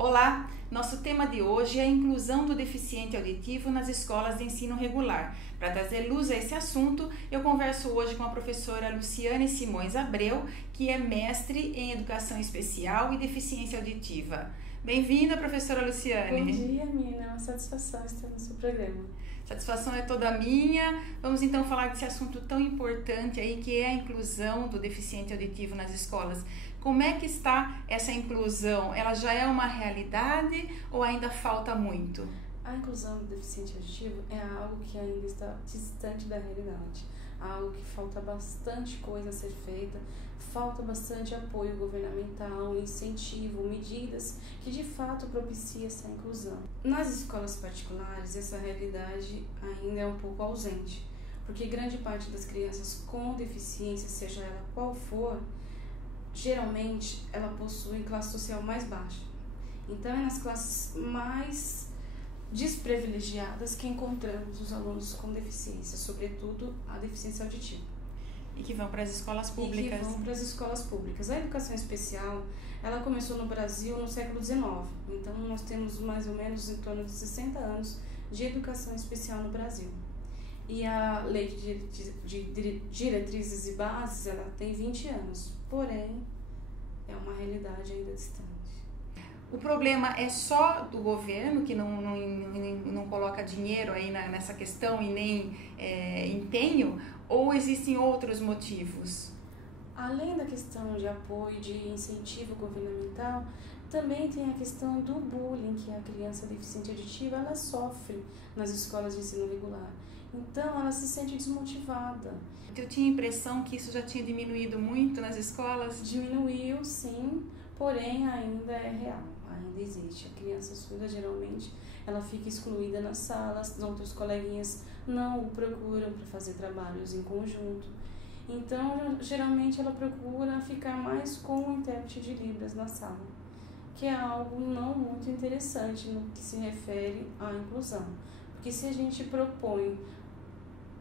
Olá! Nosso tema de hoje é a inclusão do deficiente auditivo nas escolas de ensino regular. Para trazer luz a esse assunto, eu converso hoje com a professora Luciane Simões Abreu, que é mestre em Educação Especial e Deficiência Auditiva. Bem-vinda, professora Luciane. Bom dia, Mina. É uma satisfação estar no seu programa. Satisfação é toda minha. Vamos então falar desse assunto tão importante aí, que é a inclusão do deficiente auditivo nas escolas. Como é que está essa inclusão? Ela já é uma realidade ou ainda falta muito? A inclusão do deficiente auditivo é algo que ainda está distante da realidade. Algo que falta bastante coisa a ser feita, falta bastante apoio governamental, incentivo, medidas que de fato propiciem essa inclusão. Nas escolas particulares, essa realidade ainda é um pouco ausente, porque grande parte das crianças com deficiência, seja ela qual for, geralmente ela possui classe social mais baixa. Então é nas classes mais desprivilegiadas que encontramos os alunos com deficiência, sobretudo a deficiência auditiva. E que vão para as escolas públicas. A educação especial, ela começou no Brasil no século XIX. Então nós temos mais ou menos em torno de 60 anos de educação especial no Brasil. E a Lei de Diretrizes e Bases, ela tem 20 anos, porém é uma realidade ainda distante. O problema é só do governo, que não coloca dinheiro aí nessa questão e nem empenho, ou existem outros motivos? Além da questão de apoio, de incentivo governamental, também tem a questão do bullying que a criança deficiente auditiva ela sofre nas escolas de ensino regular. Então, ela se sente desmotivada. Eu tinha a impressão que isso já tinha diminuído muito nas escolas. Diminuiu, sim, porém ainda é real, ainda existe. A criança surda, geralmente, ela fica excluída nas salas, os outros coleguinhas não o procuram para fazer trabalhos em conjunto. Então, geralmente, ela procura ficar mais com o intérprete de Libras na sala, que é algo não muito interessante no que se refere à inclusão. Porque se a gente propõe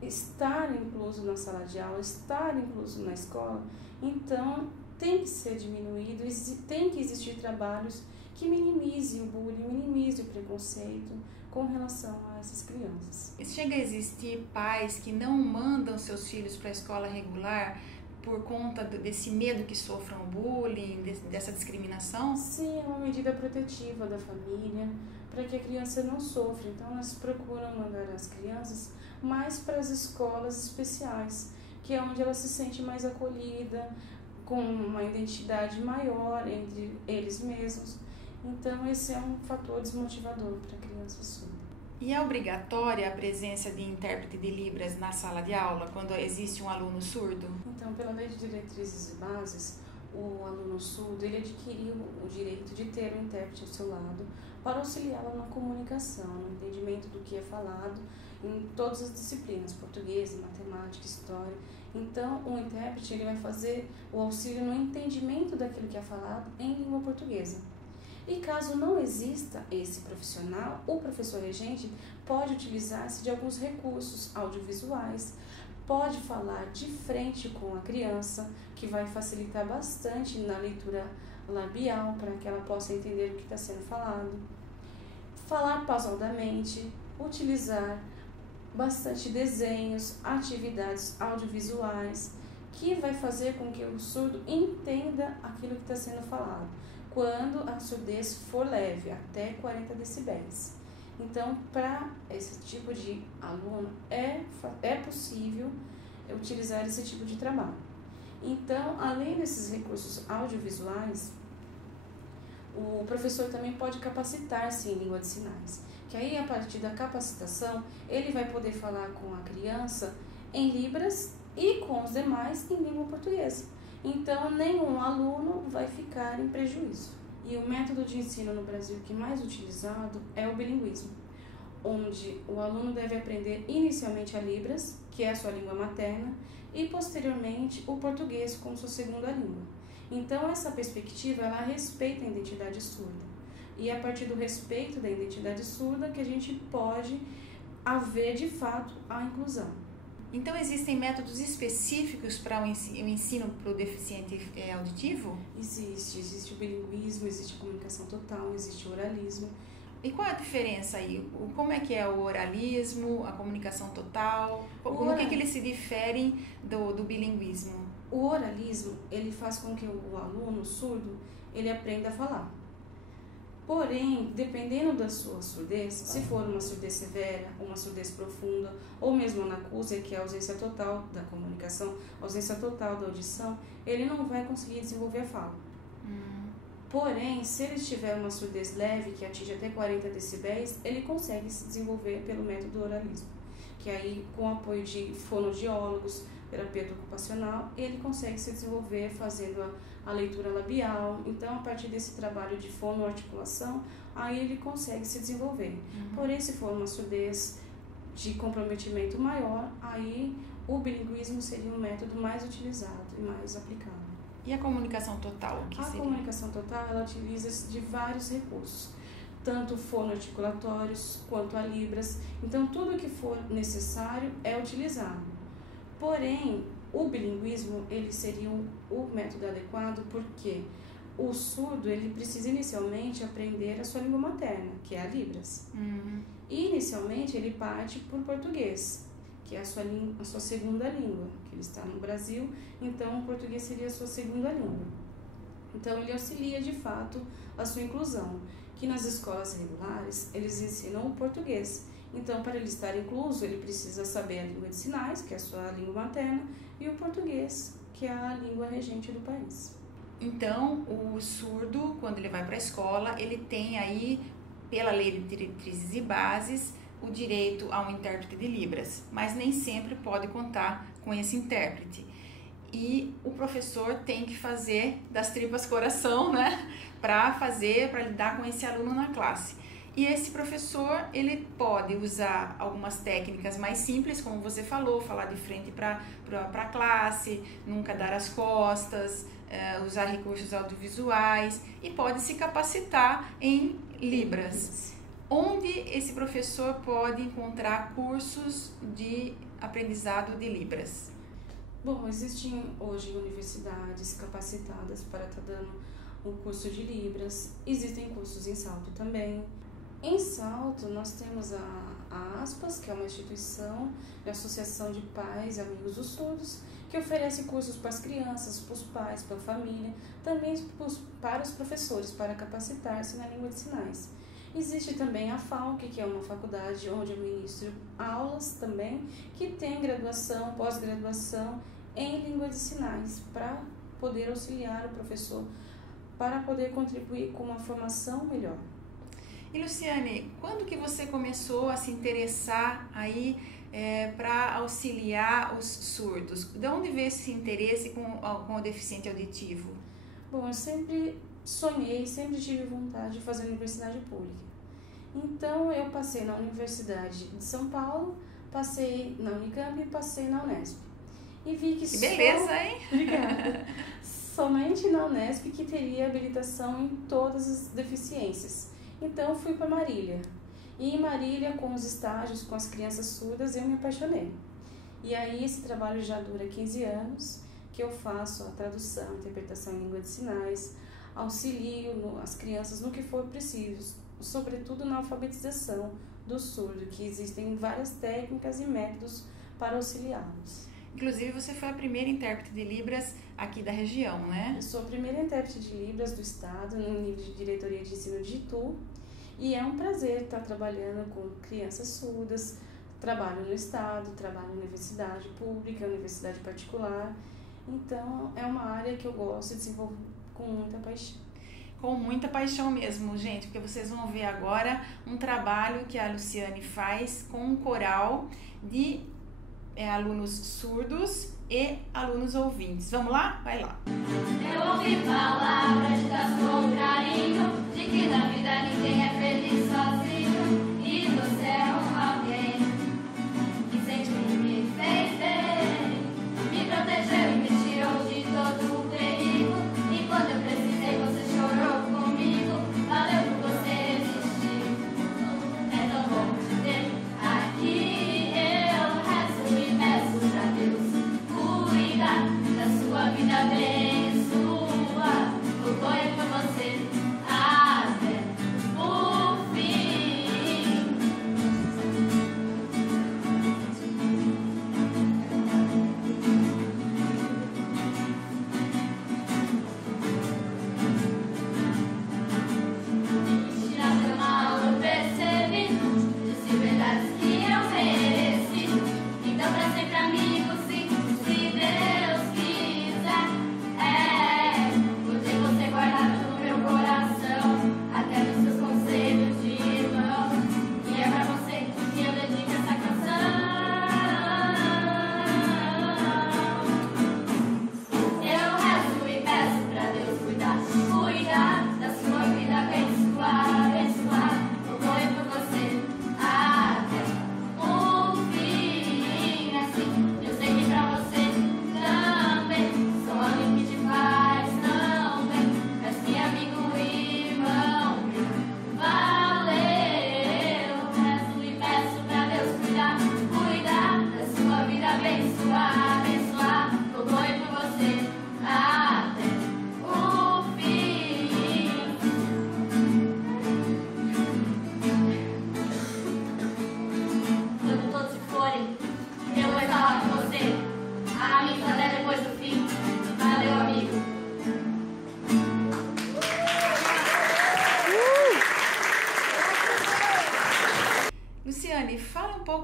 estar incluso na sala de aula, estar incluso na escola, então tem que ser diminuído, tem que existir trabalhos que minimizem o bullying, minimizem o preconceito com relação a essas crianças. Chega a existir pais que não mandam seus filhos para a escola regular por conta desse medo que sofram bullying, dessa discriminação? Sim, é uma medida protetiva da família, para que a criança não sofra. Então, nós procuramos mandar as crianças mais para as escolas especiais, que é onde ela se sente mais acolhida, com uma identidade maior entre eles mesmos. Então, esse é um fator desmotivador para a criança surda. E é obrigatória a presença de intérprete de Libras na sala de aula, quando existe um aluno surdo? Então, pela Lei de Diretrizes e Bases, o aluno surdo ele adquiriu o direito de ter um intérprete ao seu lado para auxiliá-lo na comunicação, no entendimento do que é falado em todas as disciplinas, português, matemática, história. Então, o intérprete ele vai fazer o auxílio no entendimento daquilo que é falado em língua portuguesa. E caso não exista esse profissional, o professor regente pode utilizar-se de alguns recursos audiovisuais, pode falar de frente com a criança, que vai facilitar bastante na leitura labial, para que ela possa entender o que está sendo falado. Falar pausadamente, utilizar bastante desenhos, atividades audiovisuais, que vai fazer com que o surdo entenda aquilo que está sendo falado, quando a surdez for leve, até 40 decibéis. Então, para esse tipo de aluno, é possível utilizar esse tipo de trabalho. Então, além desses recursos audiovisuais, o professor também pode capacitar-se em língua de sinais, que aí, a partir da capacitação, ele vai poder falar com a criança em Libras e com os demais em língua portuguesa. Então, nenhum aluno vai ficar em prejuízo. E o método de ensino no Brasil que mais utilizado é o bilinguismo, onde o aluno deve aprender inicialmente a Libras, que é a sua língua materna, e posteriormente o português como sua segunda língua. Então, essa perspectiva, ela respeita a identidade surda. E é a partir do respeito da identidade surda que a gente pode haver, de fato, a inclusão. Então, existem métodos específicos para o ensino para o deficiente auditivo? Existe o bilinguismo, existe a comunicação total, existe o oralismo. E qual é a diferença aí? Como é que é o oralismo, a comunicação total? No que eles se diferem do bilinguismo? O oralismo, ele faz com que o aluno surdo, ele aprenda a falar. Porém, dependendo da sua surdez, se for uma surdez severa, uma surdez profunda, ou mesmo anacúsia, que é a ausência total da comunicação, ausência total da audição, ele não vai conseguir desenvolver a fala. Porém, se ele tiver uma surdez leve, que atinge até 40 decibéis, ele consegue se desenvolver pelo método oralismo, que aí, com o apoio de fonoaudiólogos, terapeuta ocupacional, ele consegue se desenvolver fazendo a leitura labial. Então, a partir desse trabalho de fonoarticulação, aí ele consegue se desenvolver. Porém, se for uma surdez de comprometimento maior, aí o bilinguismo seria um método mais utilizado e mais aplicado. E a comunicação total? A comunicação total, ela utiliza de vários recursos, tanto fonoarticulatórios quanto a libras. Então, tudo que for necessário é utilizado. Porém, o bilinguismo, ele seria o método adequado porque o surdo, ele precisa inicialmente aprender a sua língua materna, que é a libras. E inicialmente ele parte por português, que é a sua segunda língua, que ele está no Brasil, então o português seria a sua segunda língua. Então ele auxilia de fato a sua inclusão, que nas escolas regulares eles ensinam o português. Então, para ele estar incluso, ele precisa saber a língua de sinais, que é a sua língua materna, e o português, que é a língua regente do país. Então, o surdo, quando ele vai para a escola, ele tem aí, pela lei de diretrizes e bases, o direito a um intérprete de Libras, mas nem sempre pode contar com esse intérprete. E o professor tem que fazer das tripas coração, né, para lidar com esse aluno na classe. E esse professor, ele pode usar algumas técnicas mais simples, como você falou, falar de frente para a classe, nunca dar as costas, usar recursos audiovisuais e pode se capacitar em Libras. Onde esse professor pode encontrar cursos de aprendizado de Libras? Bom, existem hoje universidades capacitadas para estar dando um curso de Libras, existem cursos em Salto também. Em Salto, nós temos a ASPAS, que é uma instituição de associação de pais e amigos dos surdos, que oferece cursos para as crianças, para os pais, para a família, também para os professores, para capacitar-se na língua de sinais. Existe também a FAUC, que é uma faculdade onde eu ministro aulas também, que tem graduação, pós-graduação em língua de sinais, para poder auxiliar o professor, para poder contribuir com uma formação melhor. E Luciane, quando que você começou a se interessar aí para auxiliar os surdos? De onde veio esse interesse com o deficiente auditivo? Bom, eu sempre sonhei, sempre tive vontade de fazer universidade pública. Então eu passei na Universidade de São Paulo, passei na Unicamp e passei na Unesp. E vi que beleza, hein? Obrigada. Somente na Unesp que teria habilitação em todas as deficiências. Então, eu fui para Marília. E em Marília, com os estágios com as crianças surdas, eu me apaixonei. E aí, esse trabalho já dura 15 anos, que eu faço a tradução, interpretação em língua de sinais, auxilio as crianças no que for preciso, sobretudo na alfabetização do surdo, que existem várias técnicas e métodos para auxiliá-los. Inclusive, você foi a primeira intérprete de Libras aqui da região, né? Eu sou a primeira intérprete de Libras do Estado, no nível de diretoria de ensino de Itu, e é um prazer estar trabalhando com crianças surdas. Trabalho no Estado, trabalho na universidade pública, universidade particular, então é uma área que eu gosto de desenvolver com muita paixão. Com muita paixão mesmo, gente, porque vocês vão ver agora um trabalho que a Luciane faz com um coral de alunos surdos e alunos ouvintes. Vamos lá? Vai lá! Eu ouvi palavras das com carinho, de que na vida ninguém é feliz sozinho, e você é alguém que sempre me fez bem, me protegeu e me tirou de todo o perigo, e quando eu precisei você chorou comigo, valeu por você existir, é tão bom te ter aqui. Eu rezo e peço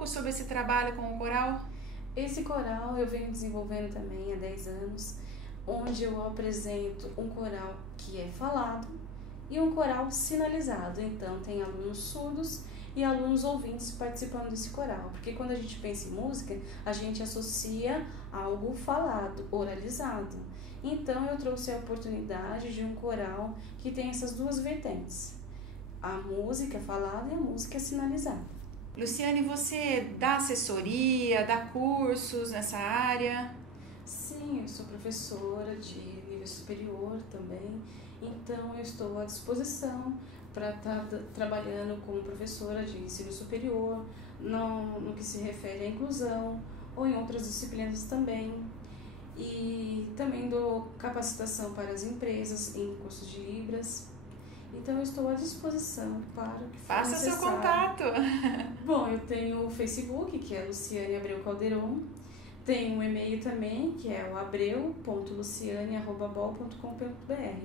pouco sobre esse trabalho com o coral? Esse coral eu venho desenvolvendo também há 10 anos, onde eu apresento um coral que é falado e um coral sinalizado. Então, tem alunos surdos e alunos ouvintes participando desse coral, porque quando a gente pensa em música, a gente associa algo falado, oralizado. Então, eu trouxe a oportunidade de um coral que tem essas duas vertentes, a música falada e a música sinalizada. Luciane, você dá assessoria, dá cursos nessa área? Sim, eu sou professora de nível superior também, então eu estou à disposição para estar trabalhando como professora de ensino superior, no que se refere à inclusão ou em outras disciplinas também. E também dou capacitação para as empresas em cursos de Libras. Então eu estou à disposição para o que for Faça necessário. seu contato! Bom, eu tenho o Facebook, que é Luciane Abreu Calderon. Tenho um e-mail também, que é o abreu.luciane@bol.com.br,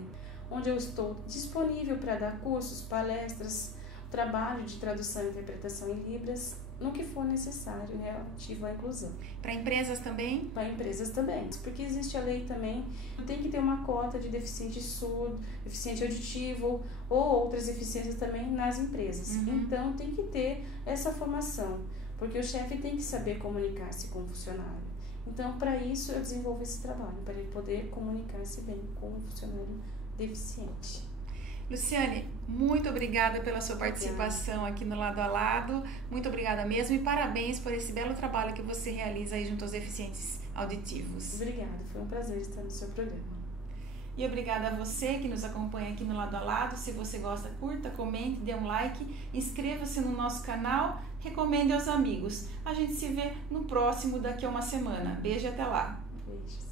onde eu estou disponível para dar cursos, palestras, trabalho de tradução e interpretação em Libras, no que for necessário relativo à inclusão. Para empresas também? Para empresas também, porque existe a lei também, tem que ter uma cota de deficiente surdo, deficiente auditivo ou outras deficiências também nas empresas. Então tem que ter essa formação, porque o chefe tem que saber comunicar-se com o funcionário. Então, para isso, eu desenvolvo esse trabalho, para ele poder comunicar-se bem com o funcionário deficiente. Luciane, muito obrigada pela sua participação aqui no Lado a Lado. Muito obrigada mesmo e parabéns por esse belo trabalho que você realiza aí junto aos deficientes auditivos. Obrigada, foi um prazer estar no seu programa. E obrigada a você que nos acompanha aqui no Lado a Lado. Se você gosta, curta, comente, dê um like, inscreva-se no nosso canal, recomende aos amigos. A gente se vê no próximo daqui a uma semana. Beijo e até lá. Beijos.